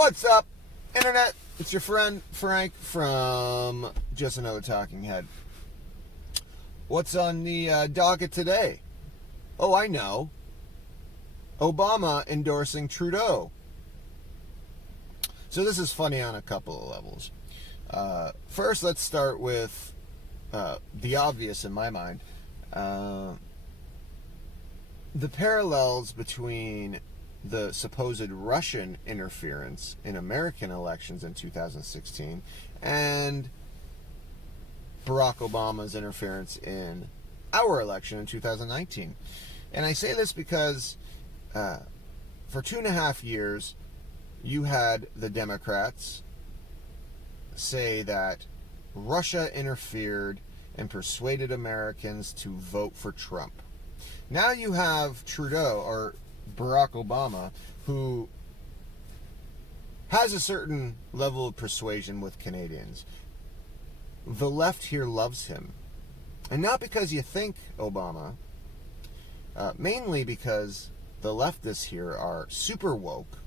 What's up, Internet? It's your friend Frank from Just Another Talking Head. What's on the docket today? Oh, I know. Obama endorsing Trudeau. So this is funny on a couple of levels. First, let's start with the obvious in my mind. The parallels between the supposed Russian interference in American elections in 2016 and Barack Obama's interference in our election in 2019. And I say this because for 2.5 years, you had the Democrats say that Russia interfered and persuaded Americans to vote for Trump. Now you have Trudeau, or Barack Obama, who has a certain level of persuasion with Canadians. The left here loves him. And not because you think Obama, mainly because the leftists here are super woke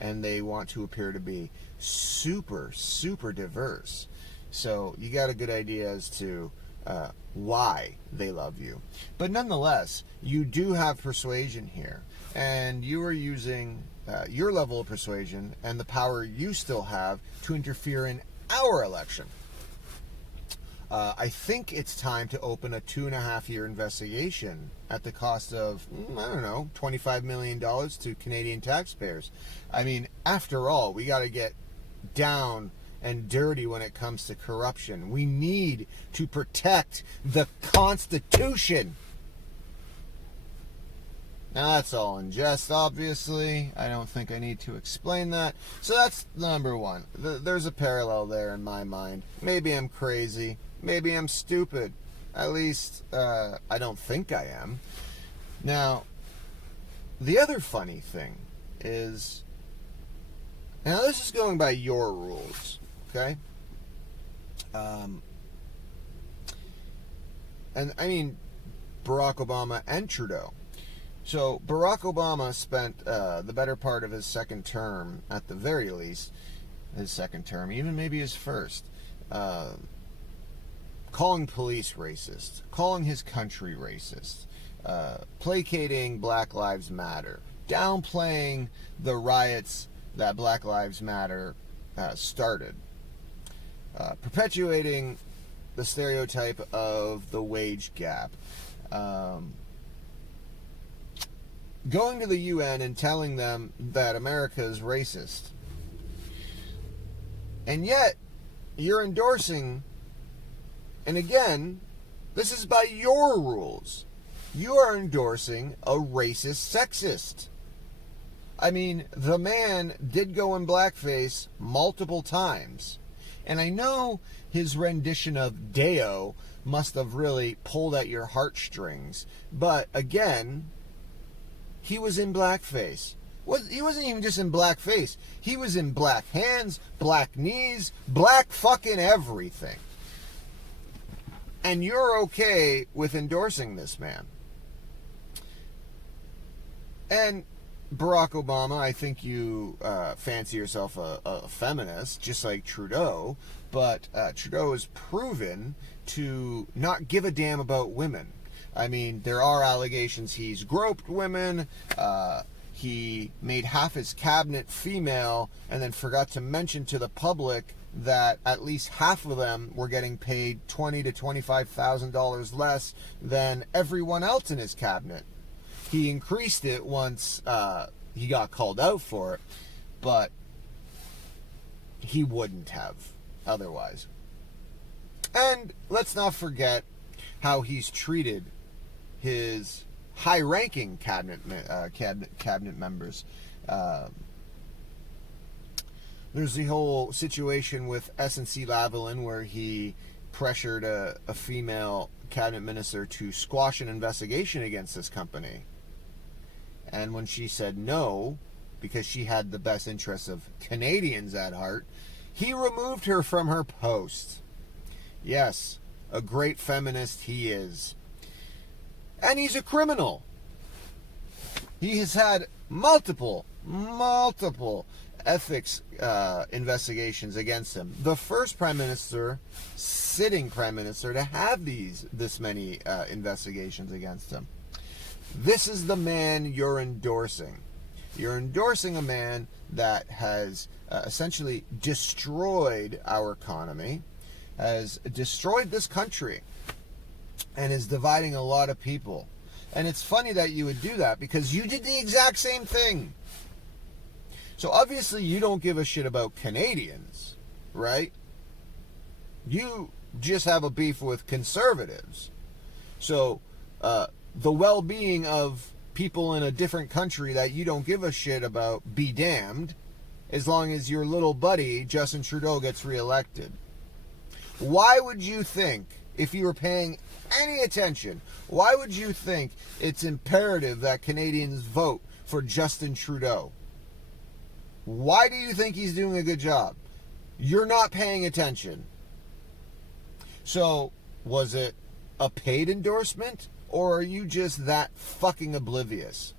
and they want to appear to be super, super diverse. So you got a good idea as to why they love you. But nonetheless, you do have persuasion here. And you are using your level of persuasion and the power you still have to interfere in our election. I think it's time to open a 2.5-year investigation at the cost of, $25 million to Canadian taxpayers. I mean, after all, we got to get down and dirty when it comes to corruption. We need to protect the Constitution. Now, that's all in jest, obviously. I don't think I need to explain that. So that's number one. There's a parallel there in my mind. Maybe I'm crazy. Maybe I'm stupid. At least, I don't think I am. Now, the other funny thing is, now this is going by your rules, okay? And I mean Barack Obama and Trudeau. So Barack Obama spent the better part of his second term, at the very least, his second term, even maybe his first, calling police racist, calling his country racist, placating Black Lives Matter, downplaying the riots that Black Lives Matter started, perpetuating the stereotype of the wage gap, going to the UN and telling them that America is racist. And yet, you're endorsing, and again, this is by your rules, you are endorsing a racist sexist. I mean, the man did go in blackface multiple times. And I know his rendition of Deo must have really pulled at your heartstrings. But again, he was in blackface. He wasn't even just in blackface. He was in black hands, black knees, black fucking everything. And you're okay with endorsing this man. And Barack Obama, I think you fancy yourself a feminist, just like Trudeau. But Trudeau has proven to not give a damn about women. I mean, there are allegations he's groped women, he made half his cabinet female, and then forgot to mention to the public that at least half of them were getting paid $20,000 to $25,000 less than everyone else in his cabinet. He increased it once he got called out for it, but he wouldn't have otherwise. And let's not forget how he's treated his high-ranking cabinet members. There's the whole situation with SNC-Lavalin where he pressured a female cabinet minister to squash an investigation against this company. And when she said no, because she had the best interests of Canadians at heart, he removed her from her post. Yes, a great feminist he is. And he's a criminal. He has had multiple ethics investigations against him. The first prime minister, sitting prime minister, to have this many investigations against him. This is the man you're endorsing. You're endorsing a man that has essentially destroyed our economy, has destroyed this country, and is dividing a lot of people. And it's funny that you would do that because you did the exact same thing. So obviously you don't give a shit about Canadians, right? You just have a beef with conservatives. So the well-being of people in a different country that you don't give a shit about, be damned, as long as your little buddy, Justin Trudeau, gets reelected. Why would you think, if you were paying any attention, why would you think it's imperative that Canadians vote for Justin Trudeau? Why do you think he's doing a good job? You're not paying attention. So, was it a paid endorsement? Or are you just that fucking oblivious?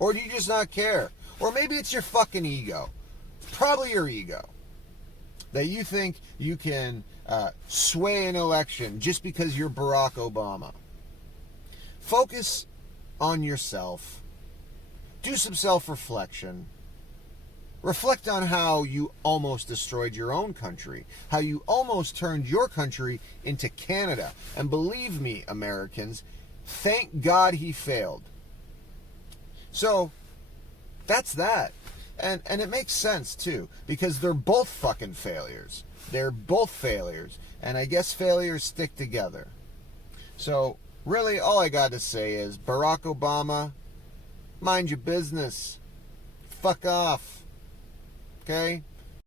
Or do you just not care? Or maybe it's your fucking ego. It's probably your ego. That you think you can sway an election just because you're Barack Obama. Focus on yourself. Do some self-reflection. Reflect on how you almost destroyed your own country. How you almost turned your country into Canada. And believe me, Americans, thank God he failed. So, that's that. And it makes sense, too, because they're both fucking failures. They're both failures. And I guess failures stick together. So, really, all I got to say is, Barack Obama, mind your business. Fuck off. Okay?